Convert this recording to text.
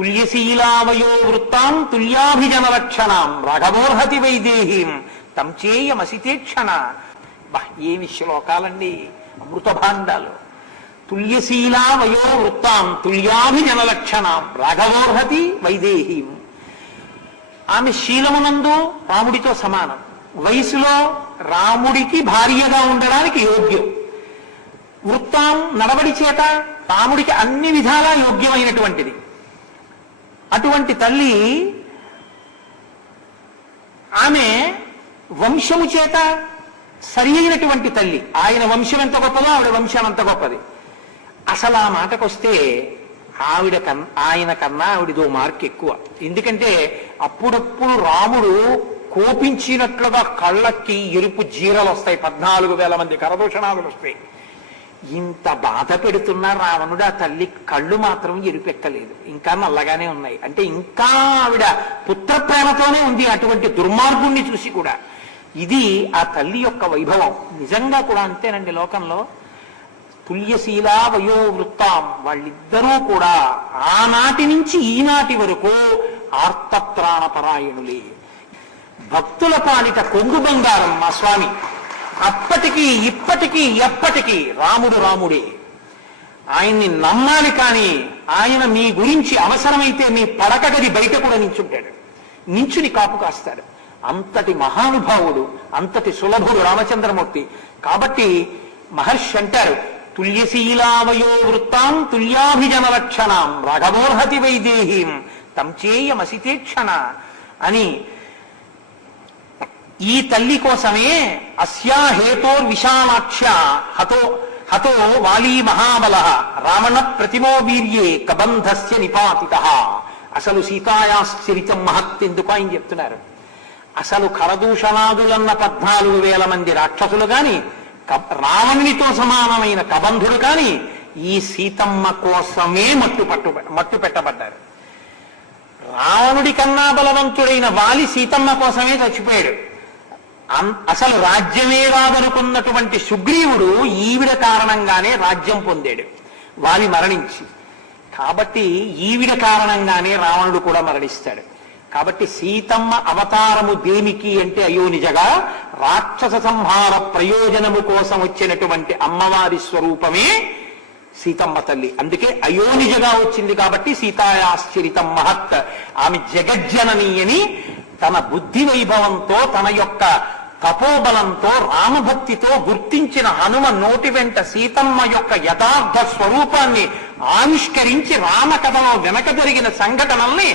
తుల్యశీలావయో వృత్తాం తుల్యాభిజన లక్షణాం రాఘవోర్హతి వైదేహీం తం చేయమసితేక్షణ బా ఏమి శ్లోకాలండి అమృత భాండాలు తుల్యశీలా వయో వృత్తాం తుల్యాభిజనలక్షణాం రాఘవోర్హతి వైదేహీం ఆమె శీలమునందు రాముడితో సమానం. వయసులో రాముడికి భార్యగా ఉండడానికి యోగ్యం. వృత్తాం నడవడి చేత రాముడికి అన్ని విధాలా యోగ్యమైనటువంటిది. అటువంటి తల్లి ఆమె వంశము చేత సరి అయినటువంటి తల్లి. ఆయన వంశం ఎంత గొప్పదో ఆవిడ వంశం అంత గొప్పది. అసలు ఆ మాటకొస్తే ఆవిడ కన్ ఆయన కన్నా ఆవిడదో మార్క్ ఎక్కువ. ఎందుకంటే అప్పుడప్పుడు రాముడు కోపించినట్లుగా కళ్ళకి ఎరుపు జీరలు వస్తాయి. పద్నాలుగు వేల మంది కరదూషణాలు వస్తాయి. ఇంత బాధ పెడుతున్న రావణుడు ఆ తల్లి కళ్ళు మాత్రం ఎరుపెక్కలేదు ఇంకా నల్లగానే ఉన్నాయి. అంటే ఇంకా ఆవిడ పుత్ర ప్రేమతోనే ఉంది అటువంటి దుర్మార్గుణ్ణి చూసి కూడా. ఇది ఆ తల్లి యొక్క వైభవం. నిజంగా కూడా అంతేనండి లోకంలో. తుల్యశీలా వయోవృత్తాం. వాళ్ళిద్దరూ కూడా ఆనాటి నుంచి ఈనాటి వరకు ఆర్తత్రాణపరాయణులే. భక్తుల పాలిట కొంగు బంగారం మా స్వామి. అప్పటికి ఇప్పటికీ ఎప్పటికీ రాముడు రాముడే. ఆయన్ని నమ్మాలి కానీ ఆయన మీ గురించి అవసరమైతే మీ పడక గది బయట కూడా నించుంటాడు. నించుని కాపు కాస్తాడు. అంతటి మహానుభావుడు అంతటి సులభుడు రామచంద్రమూర్తి. కాబట్టి మహర్షి అంటారు తుల్యశీలావయో వృత్తాం తుల్యాభిజన లక్షణాం రాఘవోర్హతి వైదేహీం తం చేయమసితేక్షణ అని ఈ తల్లి కోసమే అస్యా హేతోర్ విషామాక్ష హతో హతో వాలీ మహాబల రావణ ప్రతిమో వీర్యే కబంధస్య నిపాతిత. అసలు సీతాయాశ్చరితం మహత్ ఎందుకు ఆయన చెప్తున్నారు. అసలు కరదూషణాదులన్న పద్నాలుగు వేల మంది రాక్షసులు కాని రావణునితో సమానమైన కబంధుడు కాని ఈ సీతమ్మ కోసమే మట్టు పట్టు మట్టు పెట్టబడ్డారు. రావణుడి కన్నా బలవంతుడైన వాలి సీతమ్మ కోసమే చచ్చిపోయాడు. అసలు రాజ్యమే రాదనుకున్నటువంటి సుగ్రీవుడు ఈవిడ కారణంగానే రాజ్యం పొందాడు. వాలి మరణించి. కాబట్టి ఈవిడ కారణంగానే రావణుడు కూడా మరణిస్తాడు. కాబట్టి సీతమ్మ అవతారము దేనికి అంటే అయ్యో నిజగా రాక్షస సంహార ప్రయోజనము కోసం వచ్చినటువంటి అమ్మవారి స్వరూపమే సీతమ్మ తల్లి. అందుకే అయోనిజగా వచ్చింది కాబట్టి సీతాయాశ్చరితం మహత్. ఆమె జగజ్జనని అని తన బుద్ధి వైభవంతో తన యొక్క తపోబలంతో రామభక్తితో గుర్తించిన హనుమ నోటి వెంట సీతమ్మ యొక్క యథార్థ స్వరూపాన్ని ఆవిష్కరించి రామకథలో వెనక జరిగిన సంఘటనల్ని